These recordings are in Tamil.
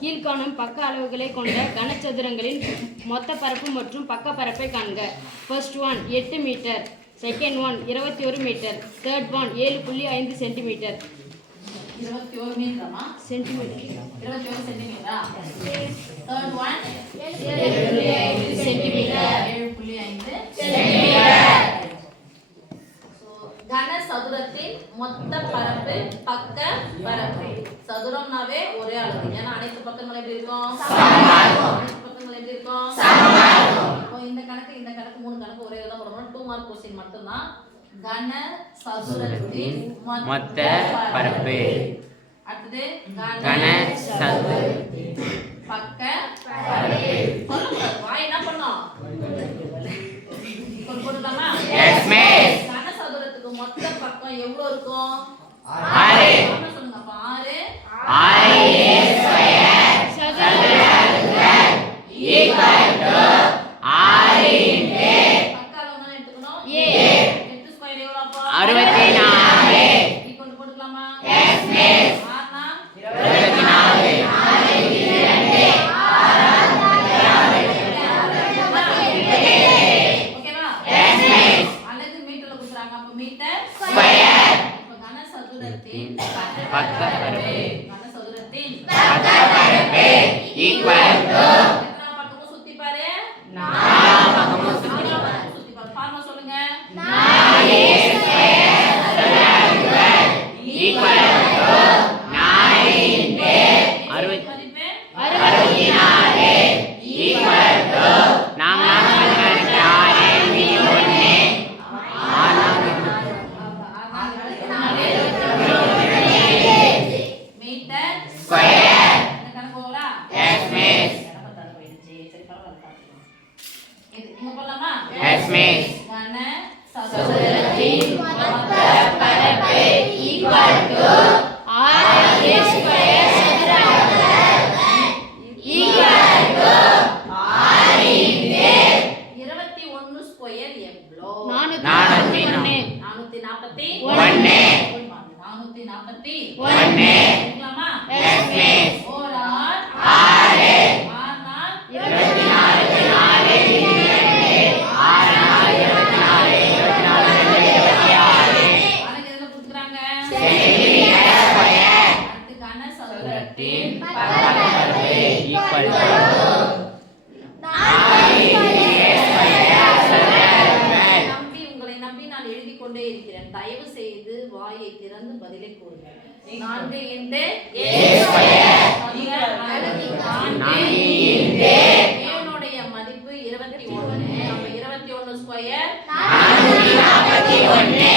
கீழ்காணும் பக்க அளவுகளை கொண்ட கனசதுரங்களின் மொத்த பரப்பு மற்றும் பக்க பரப்பை காண்க. First one 8 metre, second one 21 metre, third one 7.5 centimetre. 21 மீட்டரமா? சென்டிமீட்டர். 21 சென்டிமீட்டரா? Third one 7.5 centimetre. 7.5 சென்டிமீட்டர். கனசதுரத்தின் மொத்த பரப்பு பக்க பரப்பு. சதுரம்னாவே ஒரே அளவு. ஏன்னா அனைத்து பக்கங்களும் எப்படி இருக்கும்? சமமா இருக்கும். அனைத்து பக்கங்களும் எப்படி இருக்கும்? சமமா இருக்கும். இப்போ இந்த கணக்கு 3 கணக்கு ஒரே தான் போடணும். 2 மார்க் क्वेश्चन மட்டும் தான். கனசதுரத்தின் மொத்த பரப்பு. அடுத்து கனசதுரத்தின் பக்க பரப்பு. சொல்லுங்க. வாய் என்ன பண்ணோம்? போடுலாமா? Yes miss. மொத்த பக்கம் எவ்வளவு இருக்கும்? 6. என்ன சொல்லுங்க அப்ப? 6 6a ஸ்கொயர் சதுரங்கள் ஈக்குவல் டு 6 இன்டு பக்க அளவு என்ன எடுத்துக்கணும்? 8 ஸ்கொயர் எவ்வளவு அப்ப? 64. ஈக்குவல் போட்டுக்கலாமா? Yes miss. 6 னா 24. 4 2 மீட்டர் ஸ்கொயர். இப்போ கனசதுரத்தின் பக்க பரப்பு ஈக்குவல் டு எத்தனை பக்கமும் சுத்தி பாரு? 4 பக்கமும் சுத்தி பாரு. ஃபார்முலா சொல்லுங்க. 4a ஸ்கொயர் சதுரங்கள் equal to 4 into 64 equal to நாங்க கனசதுரத்தின் மொத்த பரப்பு ஈக்குவல் டு 6a ஸ்கொயர் சதுரங்கள் ஈக்குவல் டு 6 இன்டு 21 ஸ்கொயர் எவ்வளோ? 441. 441 எடுக்கலாமா? Yes miss. 4 6 6 னா 24. 4 2 6 4 24 அனக்கு எதுல கொடுக்கறாங்க? Centimetre square. அடுத்து கனசதுரத்தின் பக்க பரப்பு ஈக்குவல் டு 4a ஸ்கொயர் சதுரங்கள். உங்களை நம்பி நான் எழுதி கொண்டே இருக்கிறேன். தயவு செய்து வாயை திறந்து பதிலை கூறுங்கள். 4 into a square 4 into a மதிப்பு 21. அப்ப 21 ஸ்கொயர் 441.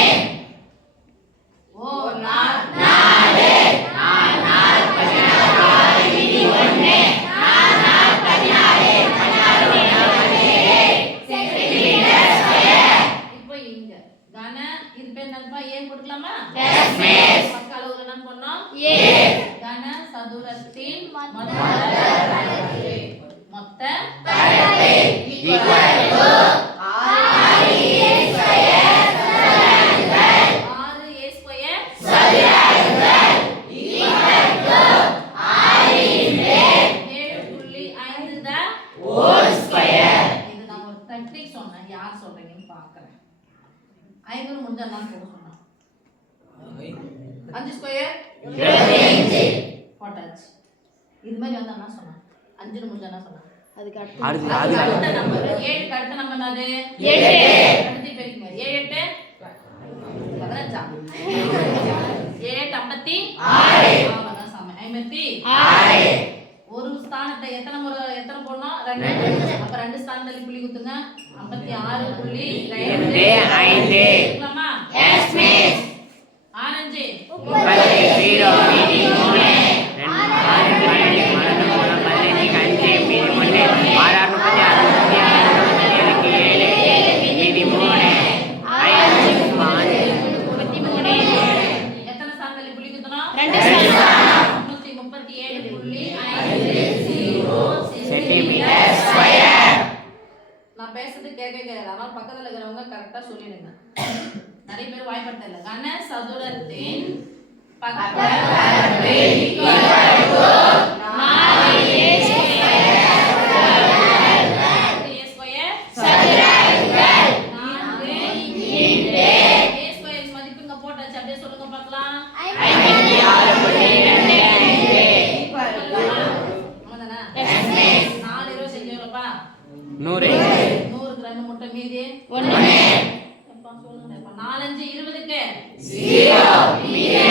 ஓ 4 4 4 16 21 4 16 சென்டிமீட்டர் ஸ்கொயர். இப்போ இங்க கன இது பேர் என்னப்பா? ஏ போட்டுக்கலாமா? Yes miss. பக்க அளவுல என்ன பண்ணோம்? ஏ. கனசதுரத்தின் மொத்த பரப்பு ஈக்குவல் டு 6a ஸ்கொயர் சதுரங்கள் 6a ஸ்கொயர் சதுரங்கள் equal to 6 into 7.5 the whole square. இது நான் ஒரு டெக்னிக் சொன்னேன். யார் சொல்றீங்கன்னு பார்க்கறேன். 5 முடிஞ்சா நான் போட சொன்னேன். 5 ஸ்கொயர் 25 போட்டாச்சு. இது மாதிரி வந்தா என்ன சொன்னேன்? 5 முடிஞ்சா என்ன சொன்னேன்? அதுக்கு அடுத்த நம்பர் 7 க்கு அடுத்த நம்பர் என்னது? 8. அடுத்து பெருக்குங்க. 7 8 15. 7 56. அவ்வளவுதான் சமம். 56. ஒரு ஸ்தானத்தை எத்தனை போடணும்? 2. அப்ப 2 ஸ்தானத்துல புள்ளி குத்துங்க. 56.25 எடுக்கலாமா? Yes miss. ஆரஞ்சு 30 மீதி 3 எத்தனை ஸ்தானத்துல புள்ளி குத்தணும்? 2 337.50 சென்டிமீட்டர் ஸ்கொயர். நான் பேசுறது கேட்க அதனால பக்கத்துல இருக்கிறவங்க கரெக்டா சொல்லிடுங்க. நிறைய பேர் வாய்ப்பட்டல. கனசதுரத்தின் பக்க பரப்பு ஈக்குவல் டு 4 5 20க்கு 0 மீதி